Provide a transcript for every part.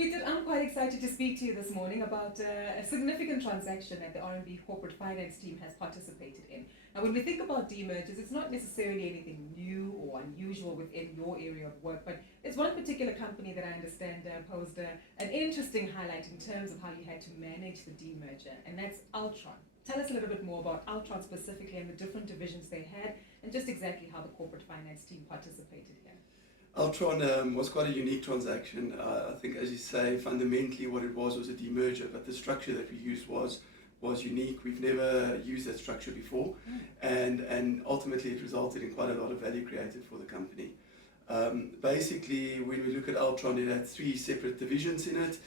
Peter, I'm quite excited to speak to you this morning about a significant transaction that the RMB corporate finance team has participated in. Now, when we think about demergers, it's not necessarily anything new or unusual within your area of work, but it's one particular company that I understand posed an interesting highlight in terms of how you had to manage the demerger, and that's Altron. Tell us a little bit more about Altron specifically and the different divisions they had, and just exactly how the corporate finance team participated here. Altron was quite a unique transaction. I think, as you say, fundamentally what it was a demerger, but the structure that we used was unique. We've never used that structure before, and ultimately it resulted in quite a lot of value created for the company. Basically, when we look at Altron, it had three separate divisions in it.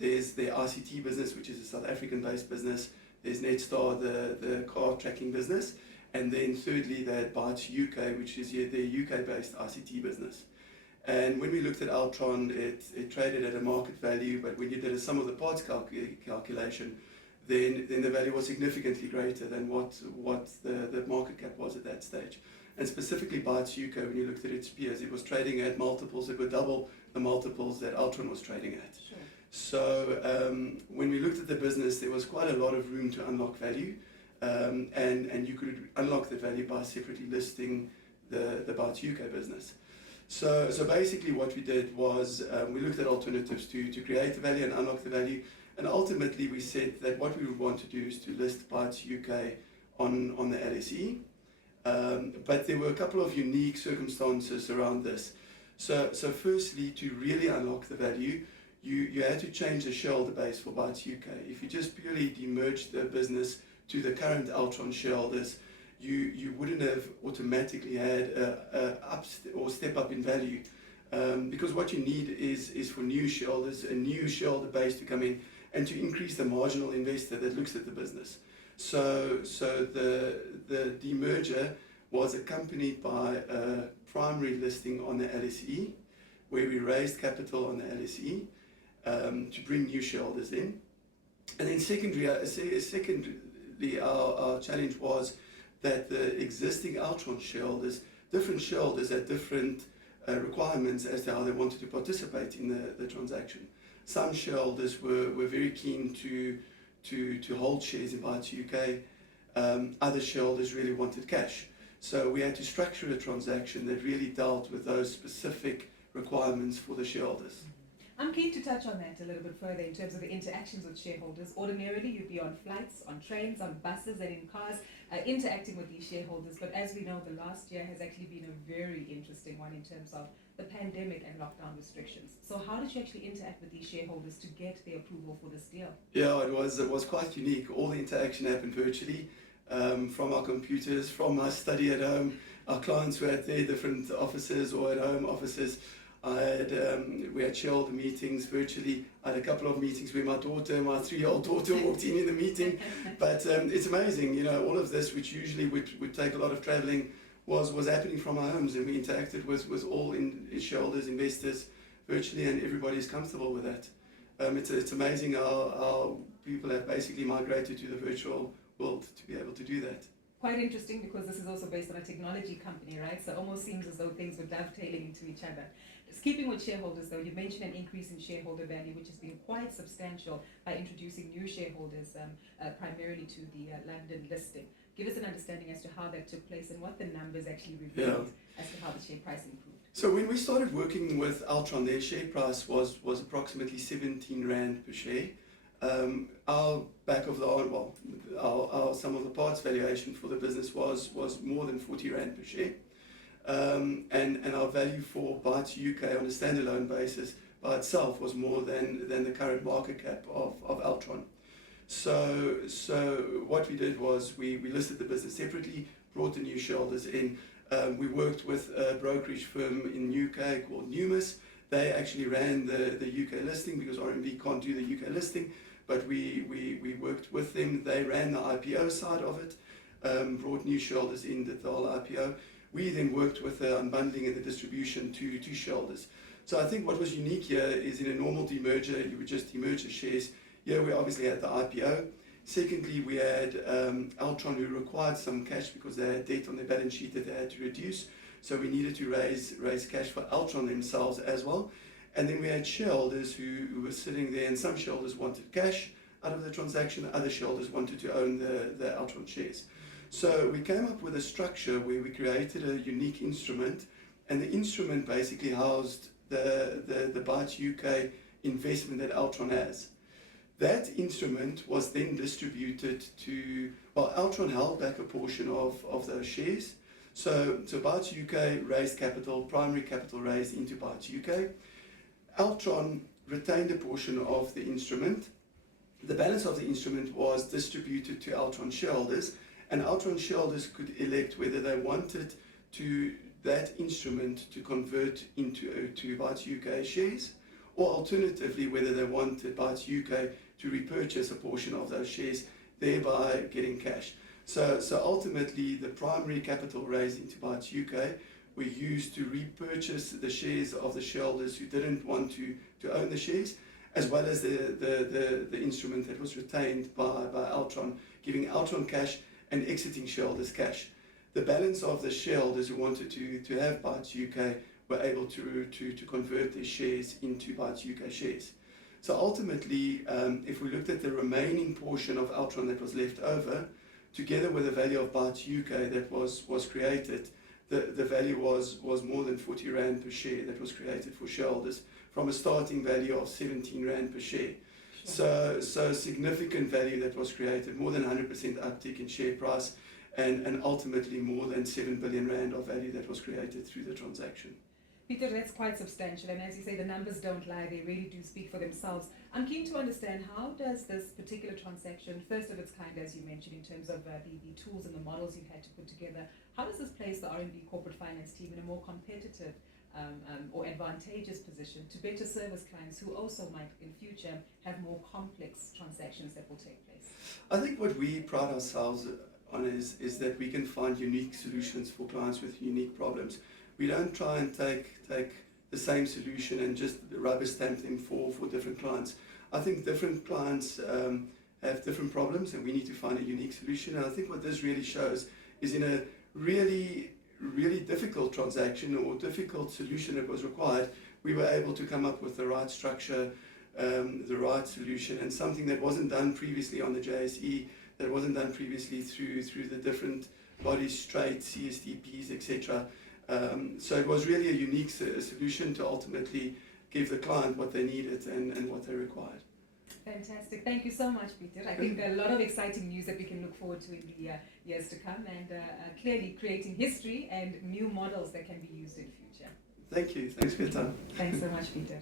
There's the ICT business, which is a South African-based business. There's Netstar, the car tracking business. And then thirdly, they had Bytes UK, which is their UK-based ICT business. And when we looked at Altron, it traded at a market value, but when you did a sum of the parts calculation, then the value was significantly greater than what the market cap was at that stage. And specifically Bytes UK, when you looked at its peers, it was trading at multiples that were double the multiples that Altron was trading at. Sure. So when we looked at the business, there was quite a lot of room to unlock value. And you could unlock the value by separately listing the Bytes UK business. So basically what we did was we looked at alternatives to create the value and unlock the value, and ultimately we said that what we would want to do is to list Bytes UK on the LSE, but there were a couple of unique circumstances around this. So firstly, to really unlock the value, you had to change the shareholder base for Bytes UK. If you just purely demerged the business to the current Altron shareholders, you wouldn't have automatically had a step up in value, because what you need is for new shareholders, a new shareholder base to come in and to increase the marginal investor that looks at the business. So the demerger was accompanied by a primary listing on the LSE, where we raised capital on the LSE to bring new shareholders in, and then secondly, our challenge was that the existing Altron shareholders, different shareholders had different requirements as to how they wanted to participate in the transaction. Some shareholders were very keen to hold shares in Bytes UK. Other shareholders really wanted cash. So we had to structure a transaction that really dealt with those specific requirements for the shareholders. I'm keen to touch on that a little bit further in terms of the interactions with shareholders. Ordinarily, you'd be on flights, on trains, on buses, and in cars, interacting with these shareholders. But as we know, the last year has actually been a very interesting one in terms of the pandemic and lockdown restrictions. So how did you actually interact with these shareholders to get their approval for this deal? Yeah, it was quite unique. All the interaction happened virtually, from our computers, from my study at home. Our clients were at their different offices or at home offices. We had shareholder meetings virtually. I had a couple of meetings where my 3-year-old daughter walked in the meeting. But it's amazing, all of this, which usually would take a lot of traveling, was happening from our homes, and we interacted with all shareholders, investors, virtually, and everybody's comfortable with that. It's amazing how people have basically migrated to the virtual world to be able to do that. Quite interesting, because this is also based on a technology company, right? So it almost seems as though things were dovetailing into each other. Just keeping with shareholders, though, you mentioned an increase in shareholder value, which has been quite substantial by introducing new shareholders, primarily to the London listing. Give us an understanding as to how that took place and what the numbers actually revealed as to how the share price improved. So when we started working with Altron, their share price was approximately 17 Rand per share. Our back of the our sum of the parts valuation for the business was more than 40 Rand per share, and our value for Bytes UK on a standalone basis by itself was more than the current market cap of Altron. So what we did was we listed the business separately, brought the new shareholders in. We worked with a brokerage firm in UK called Numis. They actually ran the UK listing, because RMB can't do the UK listing. But we worked with them. They ran the IPO side of it, brought new shareholders in, did the whole IPO. We then worked with the unbundling and the distribution to shareholders. So I think what was unique here is, in a normal demerger, you would just demerge the shares. Here we obviously had the IPO. Secondly, we had Altron, who required some cash because they had debt on their balance sheet that they had to reduce. So we needed to raise cash for Altron themselves as well. And then we had shareholders who were sitting there, and some shareholders wanted cash out of the transaction, other shareholders wanted to own the Altron shares. So we came up with a structure where we created a unique instrument, and the instrument basically housed the Bytes UK investment that Altron has. That instrument was then distributed to, well, Altron held back a portion of those shares. So Bytes UK raised capital, primary capital raised into Bytes UK. Altron retained a portion of the instrument. The balance of the instrument was distributed to Altron shareholders, and Altron shareholders could elect whether they wanted that instrument to convert into Bytes UK shares, or alternatively whether they wanted Bytes UK to repurchase a portion of those shares, thereby getting cash. So ultimately the primary capital raised into Bytes UK were used to repurchase the shares of the shareholders who didn't want to own the shares, as well as the instrument that was retained by Altron, giving Altron cash and exiting shareholders cash. The balance of the shareholders who wanted to have Bytes UK were able to convert their shares into Bytes UK shares. So ultimately, if we looked at the remaining portion of Altron that was left over, together with the value of Bytes UK that was created, the value was more than 40 Rand per share that was created for shareholders from a starting value of 17 Rand per share. Sure. So significant value that was created, more than 100% uptick in share price, and ultimately more than 7 billion Rand of value that was created through the transaction. Peter, that's quite substantial, and as you say, the numbers don't lie, they really do speak for themselves. I'm keen to understand, how does this particular transaction, first of its kind as you mentioned, in terms of the tools and the models you've had to put together, how does this place the RMB corporate finance team in a more competitive or advantageous position to better service clients who also might in future have more complex transactions that will take place? I think what we pride ourselves on is that we can find unique solutions for clients with unique problems. We don't try and take the same solution and just rubber stamp them for different clients. I think different clients have different problems, and we need to find a unique solution. And I think what this really shows is, in a really difficult transaction or difficult solution that was required, we were able to come up with the right structure, the right solution, and something that wasn't done previously on the JSE, that wasn't done previously through the different bodies, trades, CSDPs, etc. So it was really a unique solution to ultimately give the client what they needed and what they required. Fantastic. Thank you so much, Peter. I think there are a lot of exciting news that we can look forward to in the years to come, and clearly creating history and new models that can be used in future. Thank you. Thanks for your time. Thanks so much, Peter.